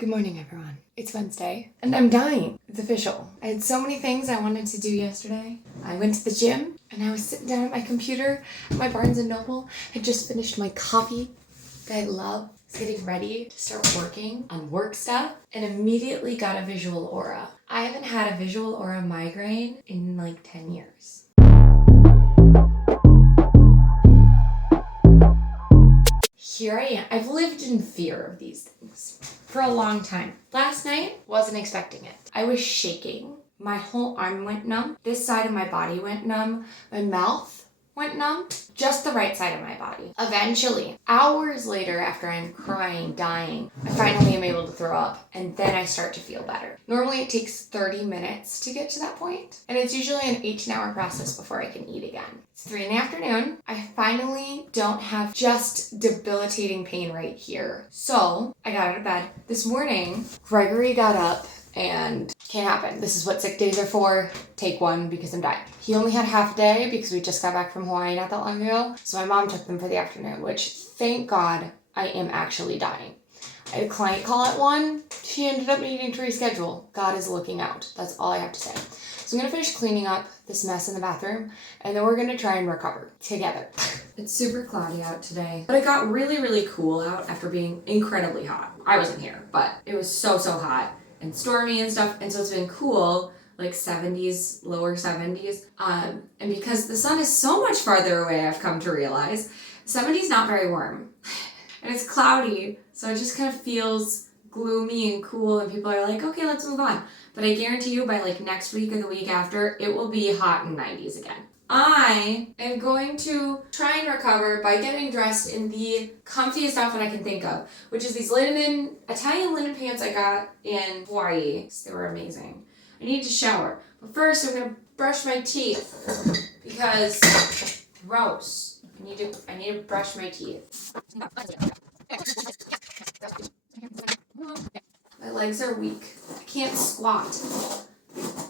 Good morning, everyone. It's Wednesday, and I'm dying. It's official. I had so many things I wanted to do yesterday. I went to the gym, and I was sitting down at my computer at my Barnes & Noble. I just finished my coffee that I love. I was getting ready to start working on work stuff, and immediately got a visual aura. I haven't had a visual aura migraine in like 10 years. Here I am. I've lived in fear of these things for a long time. Last night, wasn't expecting it. I was shaking. My whole arm went numb. This side of my body went numb. My mouth went numb. Just the right side of my body. Eventually, hours later after I'm crying, dying, I finally am able to throw up, and then I start to feel better. Normally it takes 30 minutes to get to that point, and it's usually an 18-hour process before I can eat again. It's 3 in the afternoon. I finally don't have just debilitating pain right here. So I got out of bed. This morning, Gregory got up and can't happen. This is what sick days are for. Take one because I'm dying. He only had half a day because we just got back from Hawaii not that long ago. So my mom took them for the afternoon, which thank God I am actually dying. I had a client call at 1. She ended up needing to reschedule. God is looking out. That's all I have to say. So I'm gonna finish cleaning up this mess in the bathroom, and then we're gonna try and recover together. It's super cloudy out today, but it got really, really cool out after being incredibly hot. I wasn't here, but it was so hot and stormy and stuff, and so it's been cool, like 70s, lower 70s. And because the sun is so much farther away, I've come to realize, 70s not very warm. And it's cloudy, so it just kind of feels gloomy and cool, and people are like, okay, let's move on. But I guarantee you by like next week or the week after, it will be hot in 90s again. I am going to try and recover by getting dressed in the comfiest outfit I can think of, which is these Italian linen pants I got in Hawaii. They were amazing. I need to shower. But first, I'm gonna brush my teeth because gross. I need to brush my teeth. My legs are weak. I can't squat.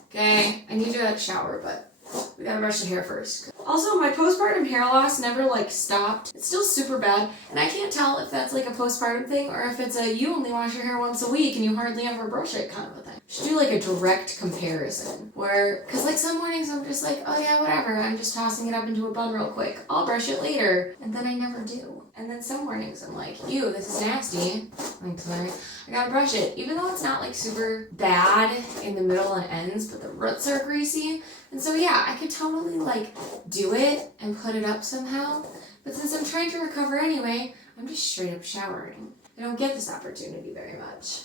Okay, I need to shower, but we gotta brush the hair first. Also, my postpartum hair loss never stopped. It's still super bad, and I can't tell if that's like a postpartum thing or if it's a you only wash your hair once a week and you hardly ever brush it kind of a thing. Should do like a direct comparison where, cause some mornings I'm just like, oh yeah, whatever, I'm just tossing it up into a bun real quick. I'll brush it later, and then I never do. And then some mornings I'm like, ew, this is nasty. I'm sorry. I gotta brush it, even though it's not super bad in the middle and ends, but the roots are greasy. And so yeah, I could totally do it and put it up somehow. But since I'm trying to recover anyway, I'm just straight up showering. I don't get this opportunity very much.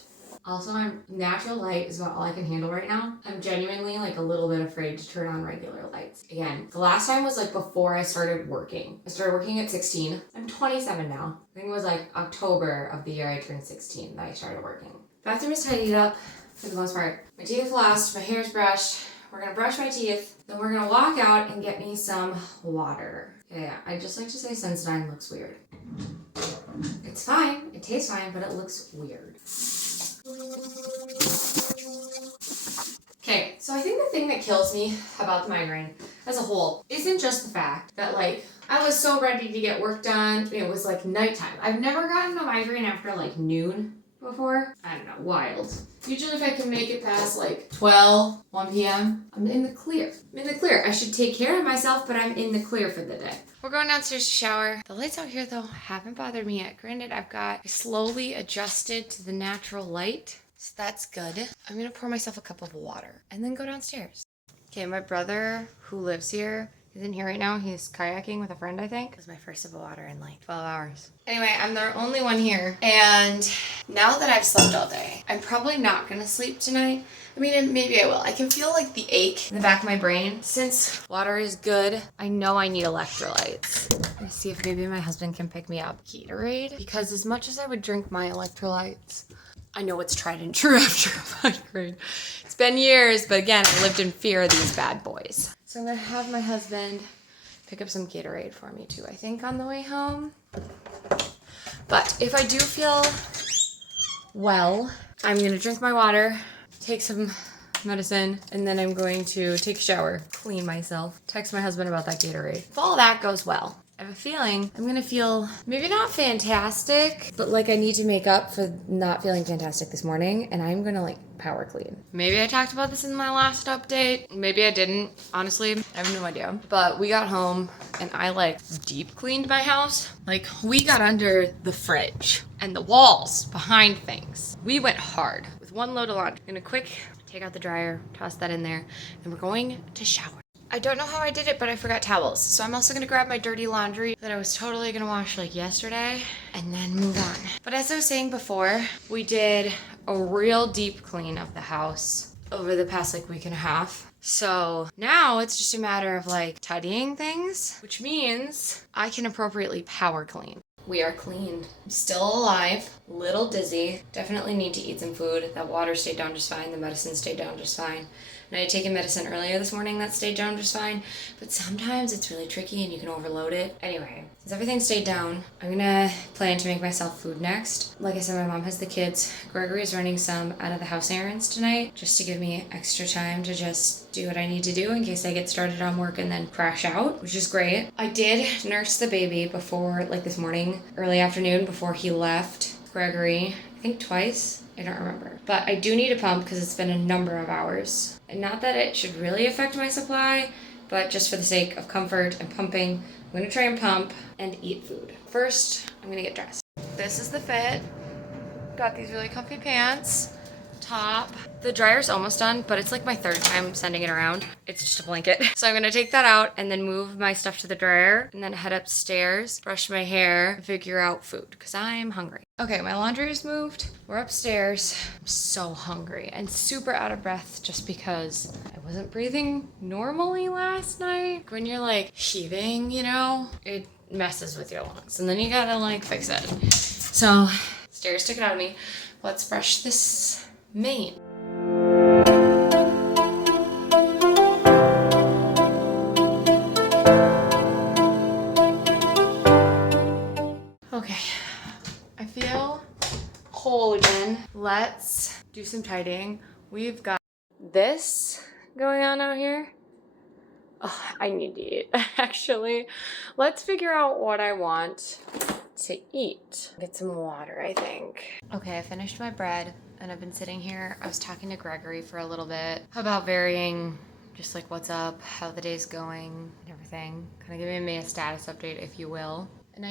Also, natural light is about all I can handle right now. I'm genuinely a little bit afraid to turn on regular lights. Again, the last time was before I started working. I started working at 16. I'm 27 now. I think it was October of the year I turned 16 that I started working. Bathroom is tidied up for the most part. My teeth are flossed, my hair's brushed. We're gonna brush my teeth, then we're gonna walk out and get me some water. Yeah, I just like to say Sensodyne looks weird. It's fine, it tastes fine, but it looks weird. Okay, so I think the thing that kills me about the migraine as a whole isn't just the fact that I was so ready to get work done. It was nighttime. I've never gotten a migraine after noon before. I don't know, wild. Usually if I can make it past 12, 1 p.m., I'm in the clear. I should take care of myself, but I'm in the clear for the day. We're going downstairs to shower. The lights out here though haven't bothered me yet. Granted, I slowly adjusted to the natural light, so that's good. I'm gonna pour myself a cup of water and then go downstairs. Okay, my brother who lives here isn't here right now. He's kayaking with a friend, I think. It was my first sip of water in 12 hours. Anyway, I'm the only one here. And now that I've slept all day, I'm probably not gonna sleep tonight. I mean, maybe I will. I can feel the ache in the back of my brain. Since water is good, I know I need electrolytes. Let's see if maybe my husband can pick me up Gatorade. Because as much as I would drink my electrolytes, I know it's tried and true after a migraine. It's been years, but again, I lived in fear of these bad boys. So I'm gonna have my husband pick up some Gatorade for me too, I think, on the way home. But if I do feel well, I'm gonna drink my water, take some medicine, and then I'm going to take a shower, clean myself, text my husband about that Gatorade. If all that goes well, I have a feeling I'm gonna feel maybe not fantastic, but like I need to make up for not feeling fantastic this morning, and I'm gonna like power clean. Maybe I talked about this in my last update. Maybe I didn't. Honestly, I have no idea. But we got home and I like deep cleaned my house. Like we got under the fridge and the walls behind things. We went hard with one load of laundry. I'm gonna quick take out the dryer, toss that in there, and we're going to shower. I don't know how I did it, but I forgot towels. So I'm also gonna grab my dirty laundry that I was totally gonna wash like yesterday and then move on. But as I was saying before, we did a real deep clean of the house over the past like week and a half. So now it's just a matter of like tidying things, which means I can appropriately power clean. We are cleaned. I'm still alive, little dizzy, definitely need to eat some food. That water stayed down just fine, the medicine stayed down just fine. And I had taken medicine earlier this morning that stayed down just fine, but sometimes it's really tricky and you can overload it. Anyway, since everything stayed down, I'm gonna plan to make myself food next. Like I said, my mom has the kids. Gregory is running some out of the house errands tonight, just to give me extra time to just do what I need to do in case I get started on work and then crash out, which is great. I did nurse the baby before, like this morning, early afternoon before he left Gregory, I think twice. I don't remember. But I do need a pump because it's been a number of hours. And not that it should really affect my supply, but just for the sake of comfort and pumping, I'm gonna try and pump and eat food. First, I'm gonna get dressed. This is the fit. Got these really comfy pants. Top. The dryer's almost done, but it's like my third time sending it around. It's just a blanket. So I'm gonna take that out and then move my stuff to the dryer and then head upstairs, brush my hair, and figure out food because I'm hungry. Okay, my laundry is moved. We're upstairs. I'm so hungry and super out of breath just because I wasn't breathing normally last night. When you're like heaving, you know, it messes with your lungs and then you gotta like fix it. So stairs took it out of me. Let's brush this mane. Okay, I feel whole again. Let's do some tidying. We've got this going on out here. Oh, I need to eat, actually. Let's figure out what I want to eat. Get some water, I think. Okay, I finished my bread and I've been sitting here. I was talking to Gregory for a little bit about varying, just like what's up, how the day's going, and everything. Kind of giving me a status update, if you will. And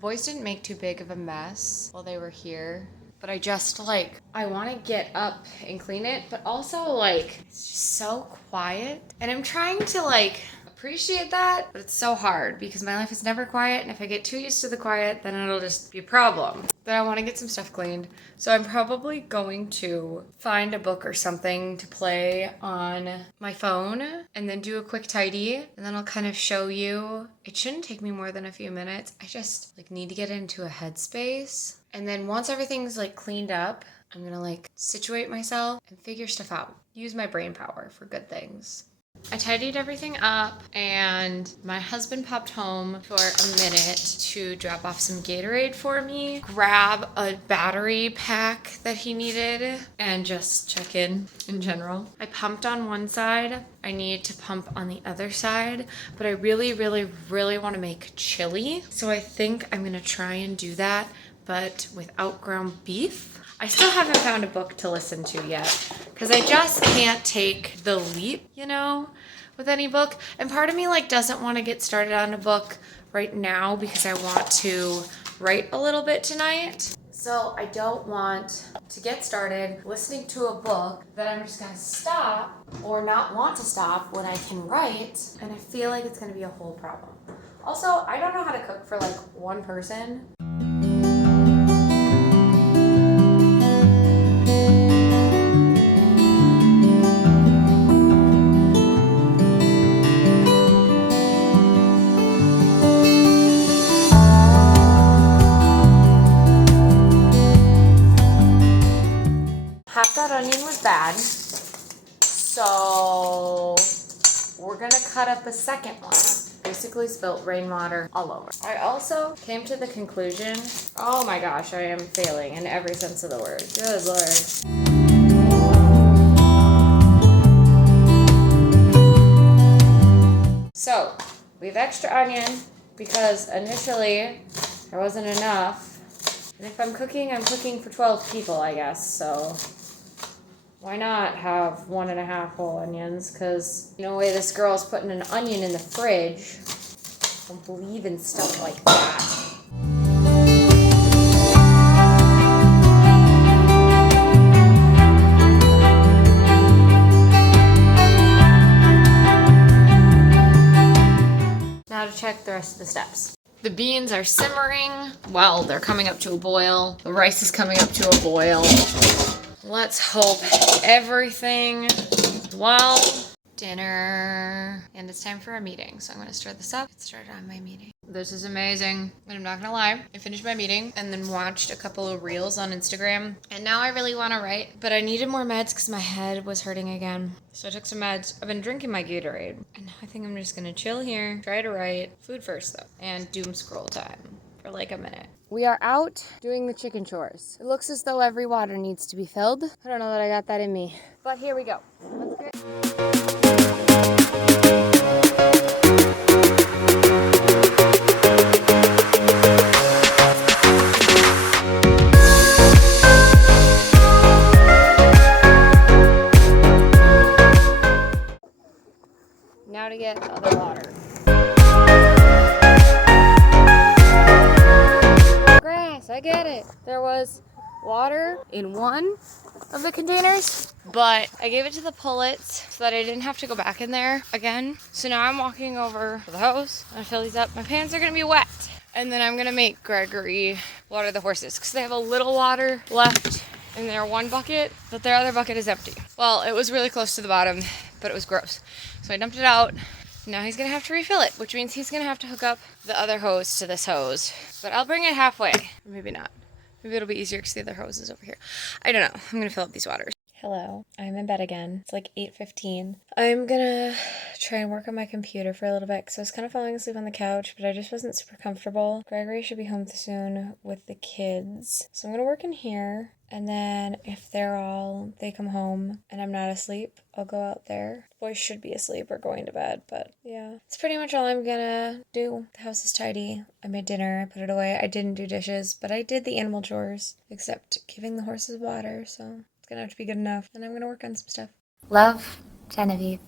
boys didn't make too big of a mess while they were here. But I just like, I want to get up and clean it, but also like, it's just so quiet. And I'm trying to like appreciate that, but it's so hard because my life is never quiet. And if I get too used to the quiet, then it'll just be a problem. But I want to get some stuff cleaned. So I'm probably going to find a book or something to play on my phone and then do a quick tidy. And then I'll kind of show you. It shouldn't take me more than a few minutes. I just like need to get into a headspace. And then once everything's like cleaned up, I'm gonna like situate myself and figure stuff out. Use my brain power for good things. I tidied everything up and my husband popped home for a minute to drop off some Gatorade for me, grab a battery pack that he needed, and just check in general. I pumped on one side. I need to pump on the other side, but I really, really, really want to make chili. So I think I'm gonna try and do that, but without ground beef. I still haven't found a book to listen to yet because I just can't take the leap, you know, with any book. And part of me like doesn't want to get started on a book right now because I want to write a little bit tonight. So I don't want to get started listening to a book that I'm just gonna stop or not want to stop when I can write. And I feel like it's gonna be a whole problem. Also, I don't know how to cook for like one person. Half that onion was bad, so we're gonna cut up a second one. Basically spilt rainwater all over. I also came to the conclusion, oh my gosh, I am failing in every sense of the word. Good Lord. So, we have extra onion, because initially there wasn't enough. And if I'm cooking for 12 people, I guess, so why not have 1.5 whole onions? Because no way this girl's putting an onion in the fridge. I don't believe in stuff like that. Now to check the rest of the steps. The beans are simmering. Well, they're coming up to a boil. The rice is coming up to a boil. Let's hope everything is well. Dinner. And it's time for a meeting. So I'm going to stir this up. Get started on my meeting. This is amazing. And I'm not going to lie. I finished my meeting and then watched a couple of reels on Instagram. And now I really want to write. But I needed more meds because my head was hurting again. So I took some meds. I've been drinking my Gatorade. And now I think I'm just going to chill here. Try to write. Food first though. And doom scroll time for like a minute. We are out doing the chicken chores. It looks as though every water needs to be filled. I don't know that I got that in me. But here we go. Let's get... Now to get the other water. Grass, I get it. There was water in one of the containers, but I gave it to the pullets so that I didn't have to go back in there again. So now I'm walking over to the hose. I'm gonna fill these up. My pants are gonna be wet. And then I'm gonna make Gregory water the horses because they have a little water left in their one bucket, but their other bucket is empty. Well, it was really close to the bottom, but it was gross. So I dumped it out. Now he's gonna have to refill it, which means he's gonna have to hook up the other hose to this hose. But I'll bring it halfway. Or maybe not. Maybe it'll be easier because the other hose is over here. I don't know. I'm gonna fill up these waters. Hello, I'm in bed again. It's like 8:15. I'm gonna try and work on my computer for a little bit because I was kind of falling asleep on the couch, but I just wasn't super comfortable. Gregory should be home soon with the kids. So I'm gonna work in here, and then if they come home and I'm not asleep, I'll go out there. The boys should be asleep or going to bed, but yeah. It's pretty much all I'm gonna do. The house is tidy. I made dinner, I put it away. I didn't do dishes, but I did the animal chores, except giving the horses water, so it's gonna have to be good enough. And I'm gonna work on some stuff. Love, Genevieve.